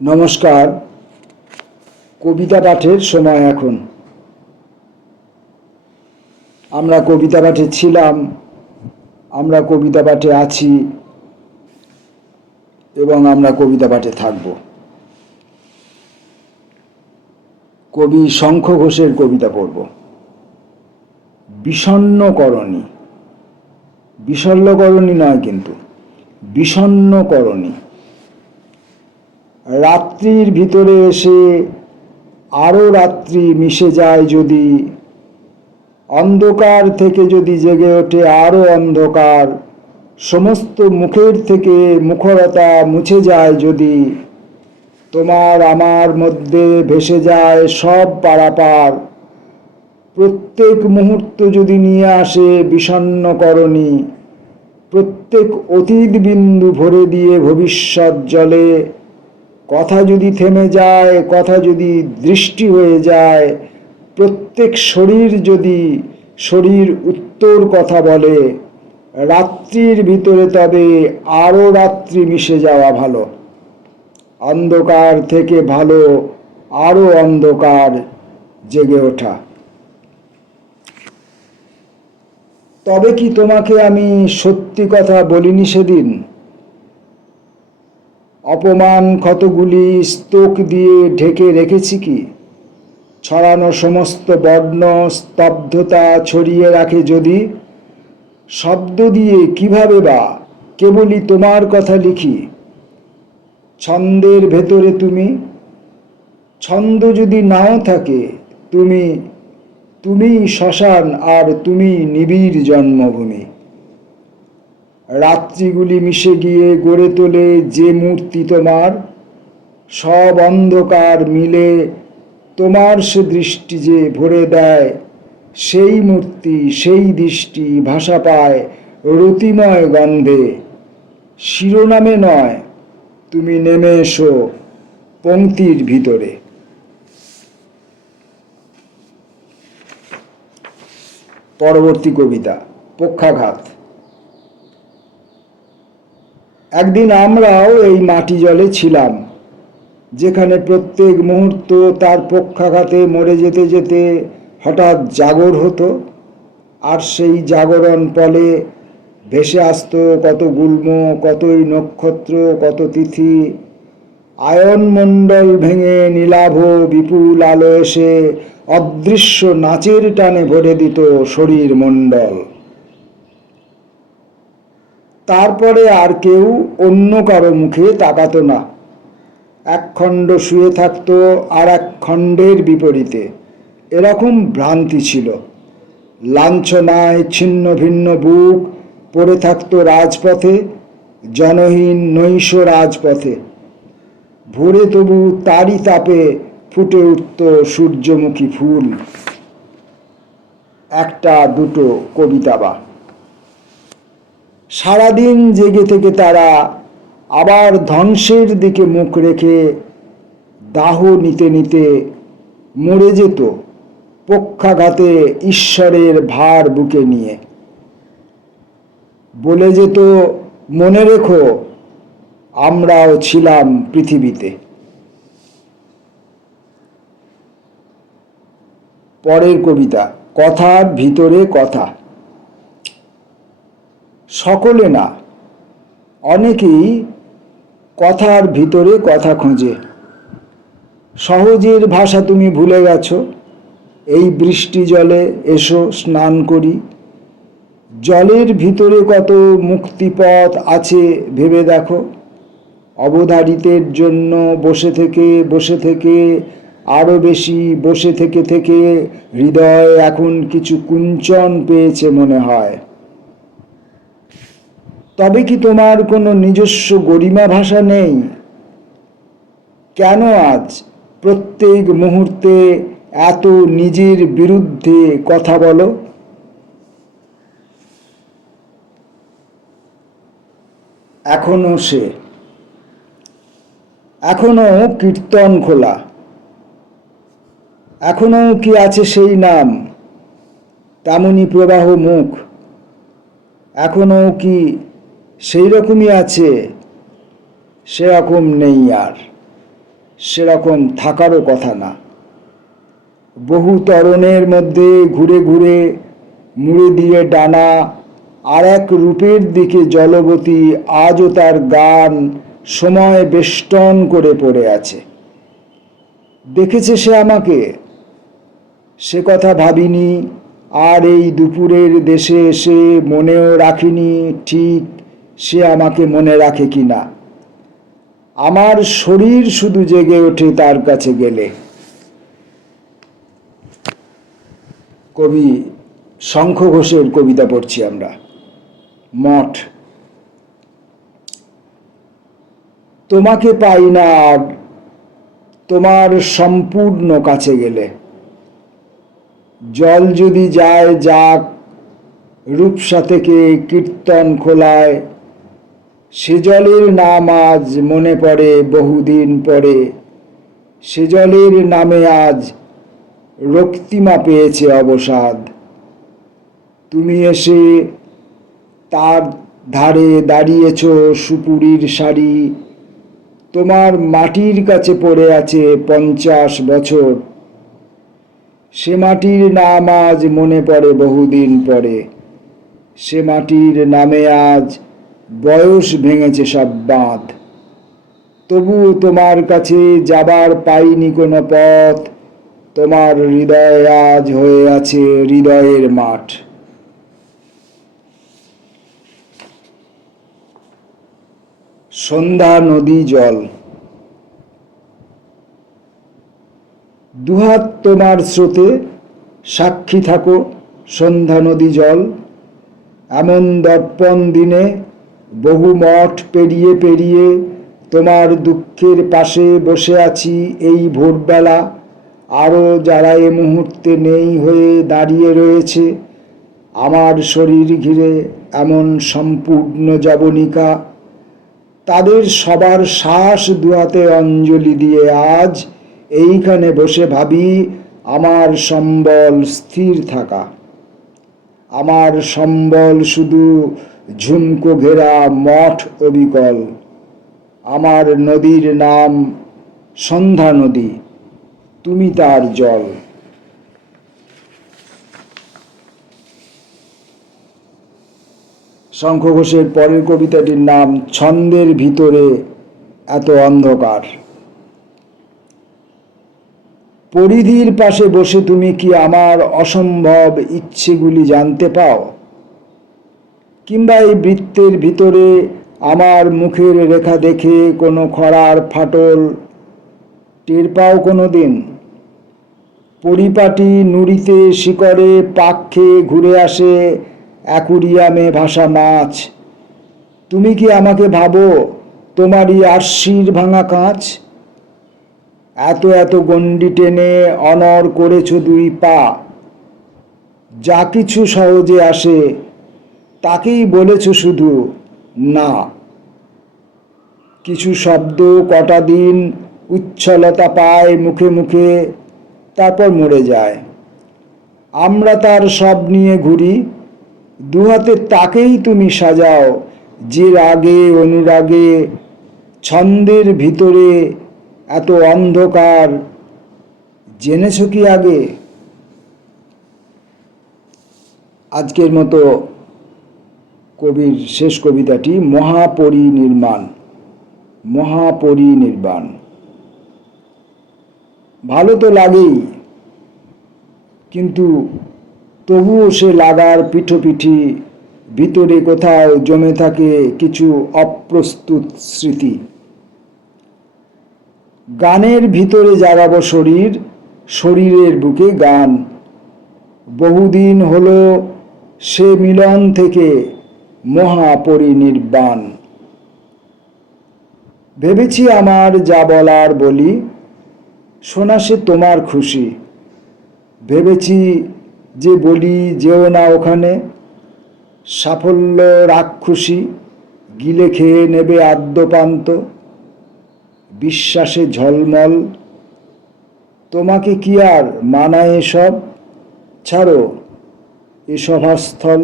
নমস্কার। কবিতা পাঠের সময় এখন। আমরা কবিতা পাঠে ছিলাম, আমরা কবিতা পাঠে আছি এবং আমরা কবিতা পাঠে থাকব। কবি শঙ্খ ঘোষের কবিতা পড়ব। বিষণ্ণকরণী, বিশল্যকরণী নয় কিন্তু, বিষণ্ণকরণী। রাত্রির ভিতরে এসে আরও রাত্রি মিশে যায় যদি, অন্ধকার থেকে যদি জেগে ওঠে আরও অন্ধকার, সমস্ত মুখের থেকে মুখরতা মুছে যায় যদি, তোমার আমার মধ্যে ভেসে যায় সব পারাপার, প্রত্যেক মুহূর্ত যদি নিয়ে আসে বিষণ্ণকরণী, প্রত্যেক অতীত বিন্দু ভরে দিয়ে ভবিষ্যৎ জলে, কথা যদি থেমে যায়, কথা যদি দৃষ্টি হয়ে যায়, প্রত্যেক শরীর যদি শরীর উত্তর কথা বলে, রাত্রির ভিতরে তবে আরও রাত্রি মিশে যাওয়া ভালো, অন্ধকার থেকে ভালো আরও অন্ধকার জেগে ওঠা। তবে কি তোমাকে আমি সত্যি কথা বলিনি সেদিন? অপমান ক্ষতগুলি স্তোক দিয়ে ঢেকে রেখেছি কি? ছড়ানো সমস্ত বর্ণ স্তব্ধতা ছড়িয়ে রাখে যদি, শব্দ দিয়ে কিভাবে বা কেবলই তোমার কথা লিখি। ছন্দের ভেতরে তুমি, ছন্দ যদি নাও থাকে তুমি, তুমিই শ্মশান আর তুমি নিবিড় জন্মভূমি। রাত্রিগুলি মিশে গিয়ে গড়ে তোলে যে মূর্তি তোমার, সব অন্ধকার মিলে তোমার সে দৃষ্টি যে ভরে দেয়, সেই মূর্তি সেই দৃষ্টি ভাষা পায় রতিময় গন্ধে। শিরোনামে নয়, তুমি নেমে এসো পংক্তির ভিতরে। পরবর্তী কবিতা পক্ষাঘাত। একদিন আমরাও এই মাটি জলে ছিলাম, যেখানে প্রত্যেক মুহূর্ত তার পক্ষাঘাতে মরে যেতে যেতে হঠাৎ জাগর হতো, আর সেই জাগরণ পলে ভেসে আসতো কত গুল্ম, কতই নক্ষত্র, কত তিথি। আয়নমণ্ডল ভেঙে নীলাভ বিপুল আলো এসে অদৃশ্য নাচের টানে ভরে দিত শরীর মণ্ডল। তারপরে আর কেউ অন্য কারো মুখে তাকাতো না, এক খণ্ড শুয়ে থাকতো আর এক খণ্ডের বিপরীতে। এরকম ভ্রান্তি ছিল। লাঞ্ছনায় ছিন্ন ভিন্ন বুক পড়ে থাকতো রাজপথে, জনহীন নৈশ রাজপথে। ভোরে তবু তারই তাপে ফুটে উঠত সূর্যমুখী ফুল। একটা দুটো কবিতা বা। সারাদিন জেগে থেকে তারা আবার ধ্বংসের দিকে মুখ রেখে দাহ নিতে নিতে মরে যেত পক্ষাঘাতে ঈশ্বরের ভার বুকে নিয়ে। বলে যেত, মনে রেখো আমরাও ছিলাম পৃথিবীতে। পরের কবিতা কথার ভিতরে কথা। সকলে না, অনেকেই কথার ভিতরে কথা খোঁজে। সহজের ভাষা তুমি ভুলে গেছো, এই বৃষ্টি জলে এসো স্নান করি। জলের ভিতরে কত মুক্তিপথ আছে ভেবে দেখো। অবধারিতের জন্য বসে থেকে আরো বেশি বসে থেকে হৃদয় এখন কিছু কুঞ্চন পেয়েছে মনে হয়। তবে কি তোমার কোনো নিজস্ব গরিমা ভাষা নেই? কেন আজ প্রত্যেক মুহূর্তে এত নিজের বিরুদ্ধে কথা বলো? এখনো সে, এখনো কীর্তন খোলা, এখনো কি আছে সেই নাম, তেমনি প্রবাহ মুখ। এখনো কি সেই রকমই আছে, সেরকম নেই আর। সেরকম থাকারও কথা না। বহু তরণের মধ্যে ঘুরে ঘুরে মুড়ে দিয়ে ডানা আর এক রূপের দিকে জলবতী আজও তার গান সময় বেষ্টন করে পড়ে আছে। দেখেছে সে আমাকে? সে কথা ভাবিনি, আর এই দুপুরের দেশে এসে মনেও রাখিনি ঠিক সে আমাকে মনে রাখে কিনা। আমার শরীর শুধু জেগে ওঠে তার কাছে গেলে। কবি শঙ্খ ঘোষের কবিতা পড়ছি আমরা। মঠ। তোমাকে পাই না আর তোমার সম্পূর্ণ কাছে গেলে। জল যদি যায় যাক রূপসা থেকে কীর্তন খোলায়, সে জলের নাম আজ মনে পড়ে বহুদিন পরে। সে জলের নামে আজ রক্তিমা পেয়েছে অবসাদ। তুমি এসে তার ধারে দাঁড়িয়েছ সুপুরীর শাড়ি, তোমার মাটির কাছে পড়ে আছে 50 বছর। সে মাটির নাম আজ মনে পড়ে বহুদিন পরে। সে মাটির নামে আজ বয়স ভেঙেছে সব বাঁধ। তবু তোমার কাছে যাবার পাইনি কোনো পথ। তোমার হৃদয় আজ হয়ে আছে হৃদয়ের মাঠ। সন্ধ্যা নদী জল। দুহাত তোমার স্রোতে সাক্ষী থাকো সন্ধ্যা নদী জল। এমন দর্পণ দিনে বহু মঠ পেরিয়ে পেরিয়ে তোমার দুঃখের পাশে বসে আছি এই ভোরবেলা। আরও যারা এ মুহূর্তে নেই হয়ে দাঁড়িয়ে রয়েছে আমার শরীর ঘিরে এমন সম্পূর্ণ যবনিকা, তাদের সবার শ্বাস দুহাতে অঞ্জলি দিয়ে আজ এইখানে বসে ভাবি আমার সম্বল স্থির থাকা। আমার সম্বল শুধু ঝুমকো ঘেরা মঠ অবিকল। আমার নদীর নাম সন্ধ্যা নদী, তুমি তার জল। শঙ্খ ঘোষের পরের কবিতাটির নাম ছন্দের ভিতরে এত অন্ধকার। পরিধির পাশে বসে তুমি কি আমার অসম্ভব ইচ্ছেগুলি জানতে পাও? কিংবা এই বৃত্তের ভিতরে আমার মুখের রেখা দেখে কোনো খরার ফাটল টের পাও কোনো দিন? পরিপাটি নুড়িতে শিকড়ে পাক খেয়ে ঘুরে আসে অ্যাকুরিয়ামে ভাসা মাছ। তুমি কি আমাকে ভাবো তোমারই আরশির ভাঙা কাঁচ? এত এত গণ্ডি টেনে অনর করেছ 2 পা। যা কিছু সহজে আসে তাকেই বলেছ শুধু না। কিছু শব্দ কটা দিন উচ্ছলতা পায় মুখে মুখে, তারপর মরে যায়। আমরা তার সব নিয়ে ঘুরি, দুহাতে তাকেই তুমি সাজাও যে রাগে অনুরাগে। ছন্দের ভিতরে এত অন্ধকার জেনেছ কি আগে? আজকের মতো কবির শেষ কবিতাটি মহাপরিনির্বাণ। মহাপরিনির্বাণ ভালো তো লাগেই, কিন্তু তবুও সে লাগার পিঠোপিঠি ভিতরে কোথাও জমে থাকে কিছু অপ্রস্তুত স্মৃতি। গানের ভিতরে জাগাবো শরীর, শরীরের বুকে গান। বহুদিন হলো সে মিলন থেকে মহাপরিনির্বাণ। ভেবেছি আমার যা বলার বলি, শোনা সে তোমার খুশি। ভেবেছি যে বলি যেও না ওখানে, সাফল্য রাক্ষসী গিলে খেয়ে নেবে আদ্যপান্ত। বিশ্বাসে ঝলমল তোমাকে কি আর মানায় এসব? ছাড়ো এ সভাস্থল।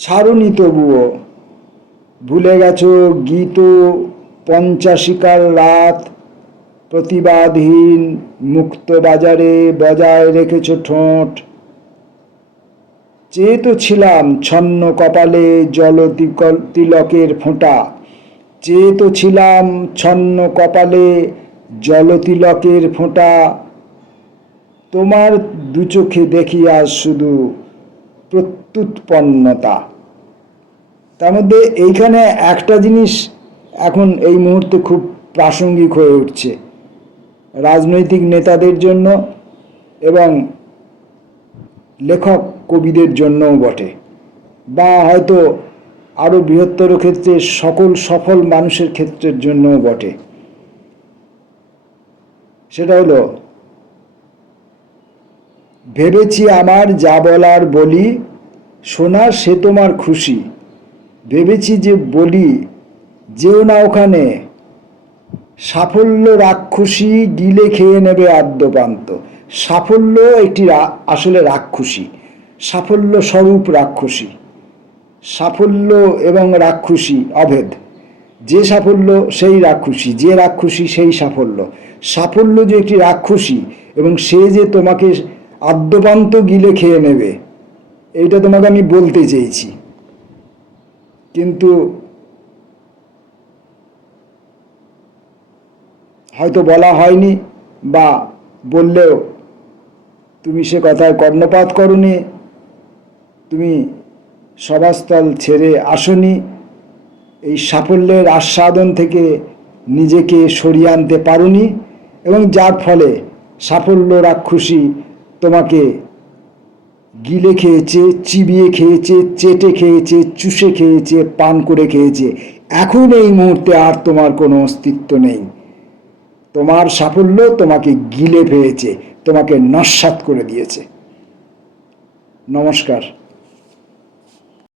ছাড়নি তবুও ভুলে গেছো গীত পঞ্চাশিকার রাত প্রতিবাদহীন মুক্ত বাজারে বজায় রেখেছ ঠোঁট। চেয়ে তো ছিলাম ছন্ন কপালে জল তিলকের ফোঁটা, চেয়ে তো ছিলাম ছন্ন কপালে জল তিলকের ফোঁটা। তোমার দু চোখে দেখি আজ শুধু প্রত্যুৎপন্নতা। তার মধ্যে এইখানে একটা জিনিস এখন এই মুহূর্তে খুব প্রাসঙ্গিক হয়ে উঠছে রাজনৈতিক নেতাদের জন্য এবং লেখক কবিদের জন্যও বটে, বা হয়তো আরও বৃহত্তর ক্ষেত্রে সকল সফল মানুষের ক্ষেত্রের জন্যও বটে। সেটা হলো, ভেবেছি আমার যা বলার বলি, শোনা সে তোমার খুশি। ভেবেছি যে বলি, যেও না ওখানে, সাফল্য রাক্ষসী গিলে খেয়ে নেবে আদ্যপান্ত। সাফল্য একটি আসলে রাক্ষসী, সাফল্য স্বরূপ রাক্ষসী। সাফল্য এবং রাক্ষসী অভেদ। যে সাফল্য সেই রাক্ষসী, যে রাক্ষসী সেই সাফল্য। সাফল্য যে একটি রাক্ষসী এবং সে যে তোমাকে আদ্যপান্ত গিলে খেয়ে নেবে, এইটা তোমাকে আমি বলতে চেয়েছি, কিন্তু হয়তো বলা হয়নি, বা বললেও তুমি সে কথায় কর্ণপাত করনি, তুমি সভাস্থল ছেড়ে আসনি, এই সাফল্যের আস্বাদন থেকে নিজেকে সরিয়ে আনতে পারোনি, এবং যার ফলে সাফল্য রাক্ষসী তোমাকে গিলে খেয়েছে, চিবিয়ে খেয়েছে, চেটে খেয়েছে, চুষে খেয়েছে, পান করে খেয়েছে। এখন এই মুহূর্তে আর তোমার কোনো অস্তিত্ব নেই। তোমার সাফল্য তোমাকে গিলে ফেলেছে, তোমাকে নস্যাৎ করে দিয়েছে। নমস্কার।